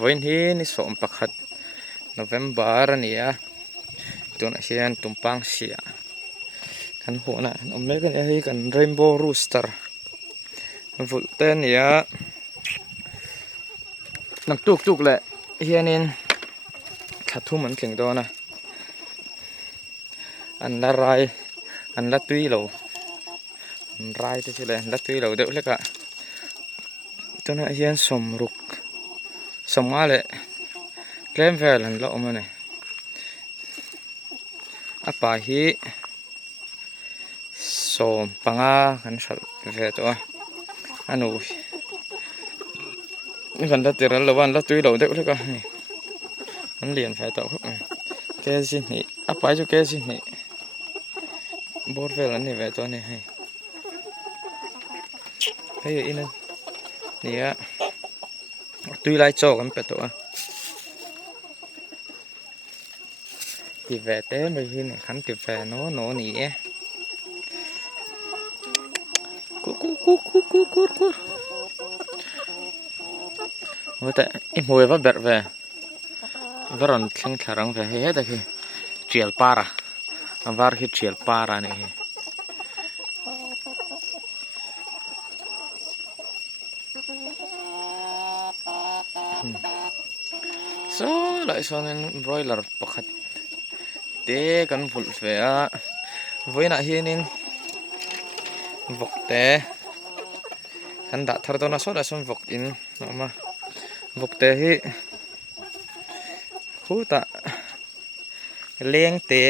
voin hi ni som pakhat November ania tuna hian tumpang sia kan hona omme kan hi kan rainbow rooster vulten ya nak tuk le hianin thathu man tling do na an la rai an la tui lo rai te chile la tui lo de leka tuna hian som ruk som ale klem vel an lo omane apa hi som panga kan sal ve to anu ni kan la tiral lawan la tui lo de leka an lian fa to ke si ni apa ju ke si ni bor vel an ni ve to ni hey ina nia tui lai cho kan pe to ti ve te me hi ni kan ti ve no ni e ku Ota I mui va ber ve veron thling tharang ve he da ki chiel para avar ki chiel para ni he so lai sonen broiler pakhat te kan phul fe a voina hianin vokte kan da thar do na so da son vok in ma vokte hi huta leng te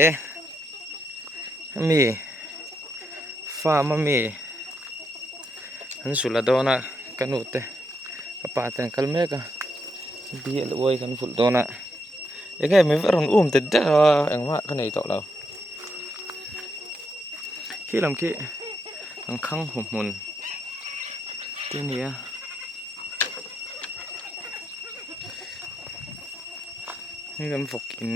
mi fa ma mi han suladona kanute kapaten kalmeka bi aloi kan phul dona ege me veron te da engwa kanai to lo hilam ki ang khang humun tiniaนี่กันฟกิน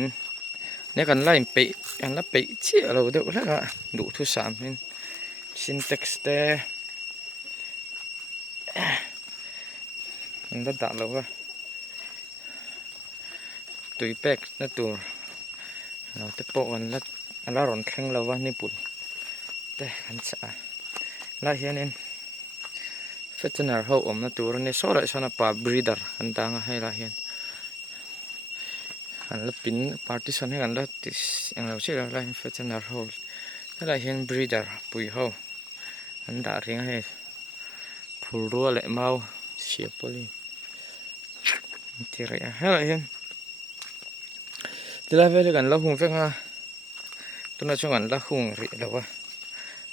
นี่กันไล่ไปอันละไปเชี่ยเราเดี๋ยวแล้วก็ดูทุกสามเป็นซินเท็กซ์เตอันละดัดเราก็ตุยเป็กนั่นตัวเราจะโปอันละร้อนแข็งเราว่านี่ปุ่นแต่ขันสะละเฮียนี่เฟตเนอร์เขาอมนั่นตัวนี่โซ่ได้โซน่าป่าบรีดเดอร์อันต่างให้ละเฮียนอันละปินพาร์ติชันให้กันละติสอย่างเราเชื่อละเฟตเนอร์เขาละเฮียนบรีดเดอร์ปุยเขาอันด่าเรียงให้ผู้รัวเละเมาเสียบเลยที่ไรฮะละเฮียนที่ละเวลกันละหุ่งเฟ้งฮะตัวนั้นช่วงกันละหุ่งริแล้วว่า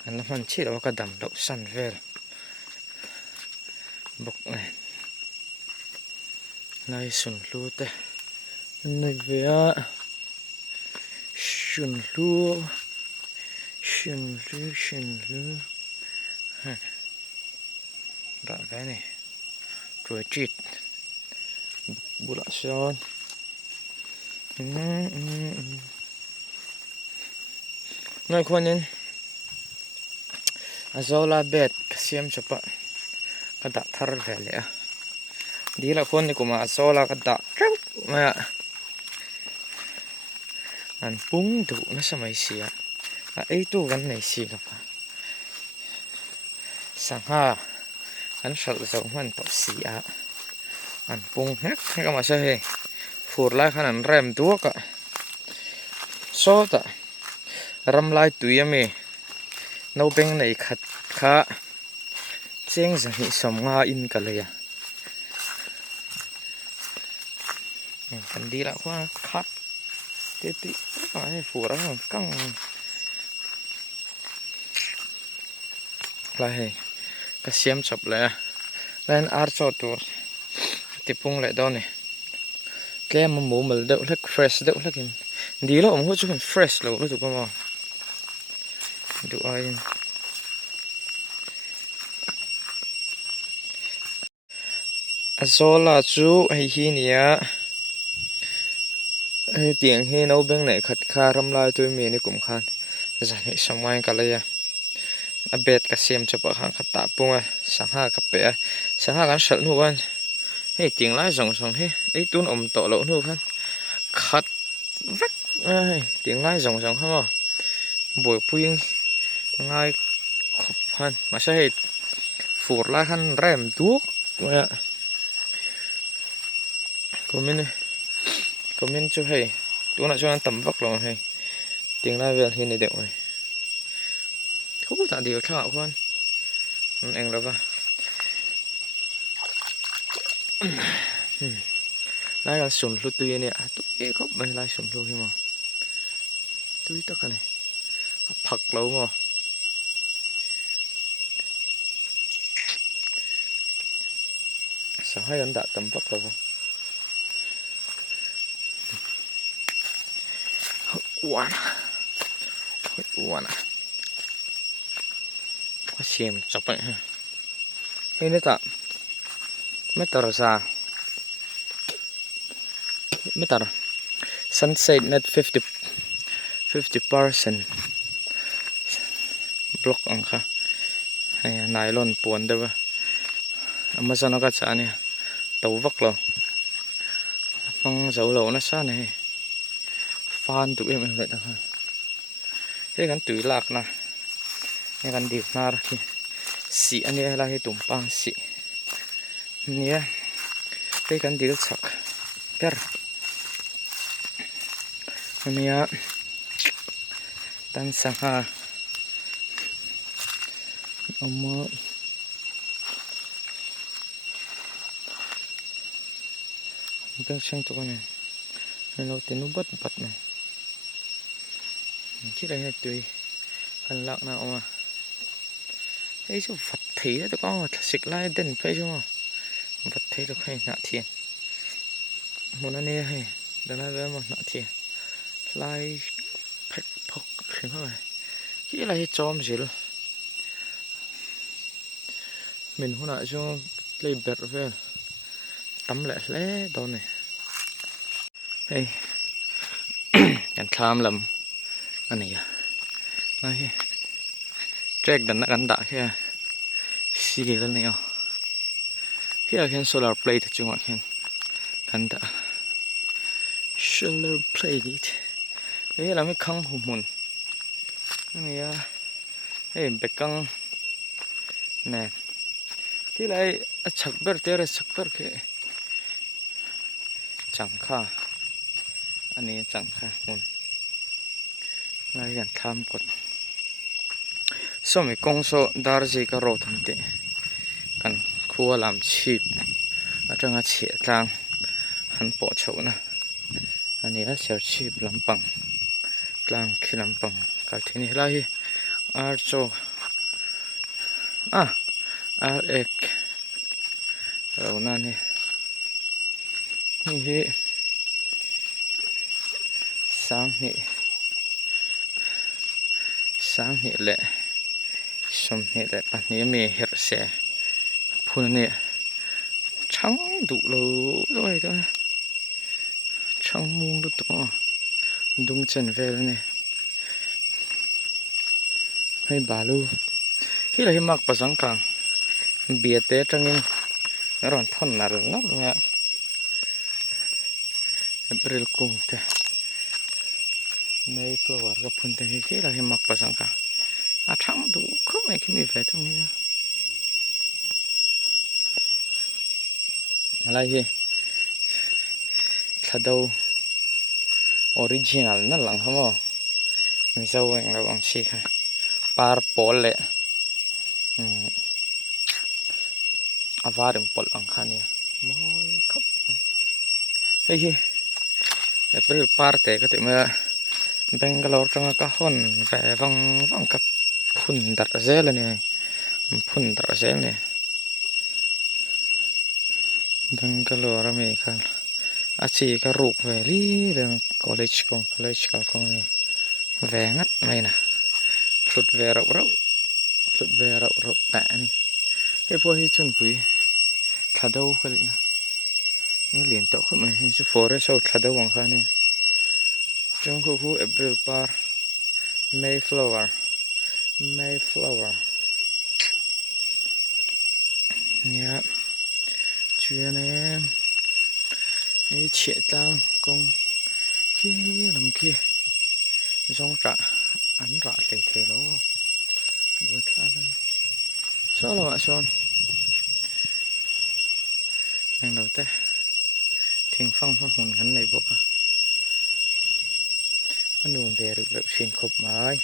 อันละมันชี้แล้วว่ากระดำเราสั่นเวลบอกไงนายสุนลูเตนายเวียสุนลูฮะด่าแค่นี้ตัวจิตบุลชอนนายคนนี้อาโซลาเบ็ดเสียมฉปะกระดาษทาร์เวลล์ดีละคนนี่กูมาโซลากระดาษมาอันปุ้งดูน่าสมัยเสียไอ้ตัวกันไหนเสียกับสังหาอันสัตว์สองมันต่อเสียอันปุ้งเฮ้ยก็มาใช่ฟูร์ไล่ขนาดแรมตัวก็โซ่ตะรำลายตุยมีนเอาเป็นในขัดขาเจ้งจะหิสมงาอินกันเลยกันดีละว่าคัดเตติให้ฟูร์แล้วกั้งอะไรก็เสียมจบเลยแล้วอาร์ชอตัวติปุงเลยดอนนี่แก้มหมูมันเดือดเล็กเฟรชเดือดเล็กกินดีแล้วผมก็จะเป็นเฟรชเลยรู้ถูกป่ะดูไอ้โซล่าจูไอ้ที่เนี่ยเตียงให้เราเบ่งไหนขัดคารำลายตัวเมียในกลุ่มคันจะนี่สมัยกันเลยเบ็ดกับเสียมจะปะข้างขัดตาปุ้งสังหากับเปะสังหากันสัตว์หัว เฮ้จริงหลาย2เฮ้ไอ้ตุนอมโตโลนูคันคัดวักเอ้ยจริงหลาย2ครับบ่บ่ผู้หญิงง่ายขบพันมาใช่ฟูดหลายคันแรมตุกว่าก็มินจูให้ตัวน่ะช่วงตำวักลงให้จริงหลายเวลาที่ในเด็กไว้เขาบ่ตัดเดียวข้าวคนมันเองแล้วป่ะลายกันสุนลุตุยเนี่ยตุยก็ไม่ลายสุนลุใช่มั้ยตุยตะกันเลยผักเรามั้งสหายกันด่าตำปักเราป่ะอ้วนก็เสียมจับไปฮะเฮ้ยนี่ตาไม่ตระซาไม่ตระ sunset net 50% block อังค่ะให้นายล้นปวนเด้อวะมาสนอกจากเนี่ยตัววักเรามังเจ้าเหล่านั้นซะเนี่ยฟานตัวเองเลยนะฮะเฮ้ยกันตุยหลักนะเฮ้ยกันดีบนาร์สีอันนี้อะไรให้ตุ่มปังสีเนี่ยเฮ้ยกันดีก็ชักเปิดอันนี้ตั้งสังหารเอามาเป็นช่างตัวนี้เราเต็นุบัดไหมคิดอะไรให้ตุยพันลักนะออกมาเฮ้ยชูฟัดถีแล้วตัวก็สิกไล่เด่นไปใช่ไหมฟัดถีตัวให้หน้าเทียนมันนั่นนี่ให้เดินไล่ไปมันหน้าเทียนไล่เพ็กพกขึ้นเข้าไปคิดอะไรให้จอมสิล่ะmình hôm nay cho lấy bẹt về tắm lại lẽ đó này hey anh tham lắm anh này này trek đần nó gắn đạ kia xì lên này à here can solar plate chung ngọn khen gắn đạ solar plate đấy là mấy khăn hùng mồn này à hey bẹt căng nè khi lại chắc bớt tiền chắc bớt cái chẳng kha anh ấy chẳng kha muốn lại gần tham cột số mấy công số đa gì cái rồi thằng tệ cần khua làm chip ở trong cái chế trang hắn bỏ chỗ nè anh ấy sẽ chip làm bằng trang khi làm bằng cái thế này lại cho RX rồi nèนี่sángนี่แหละสมนี่แหละปันนี้มีเห็ดแสพูนเนี่ยช่างดุเลยด้วยตัวช่างมุงตัวดุงเจนเวลเนี่ยให้บาลูที่เราให้มักภาษาอังกฤษเบียดเตะจังยิงร้อนทนนั่นนั่นเนี่ยApril kung te May flower ka punta hiki la himak pasang ka atang du ko mai kimi ve thong ni ala hi thadau original na lang hamo mi sau weng la wang si kha par pol le avarim pol ang khania moi khop hey April parteก็ถึงมาเบงกาลอร์จังก็ห่อนแฝงกับพุ่นดัดเซลเนี่ยพุ่นดัดเซลเนี่ยเบงกาลอร์อเมริกันอาชีก็รูกเวลี่เรื่อง college ของนี่แหวงัดไม่นะหลุดแหวเราแต่นี่ไอ้พวกที่ชนปุ๋ยถ้าดูก็เลยนะนี่เหรียญโตขึ้นมาให้ชูฟอร์เรสเอาถ้าดูวังค่านี่จงคู่ April par Mayflower เนี่ยจ chuyện em ấy chuyện tăng công khi làm kia xong trả ảnh rạ thì thế đó vừa xa lên sao là bạn son lần đầu tiên thiền phong phong hồn hắn này bộ anh luôn về được xuyên khúc mới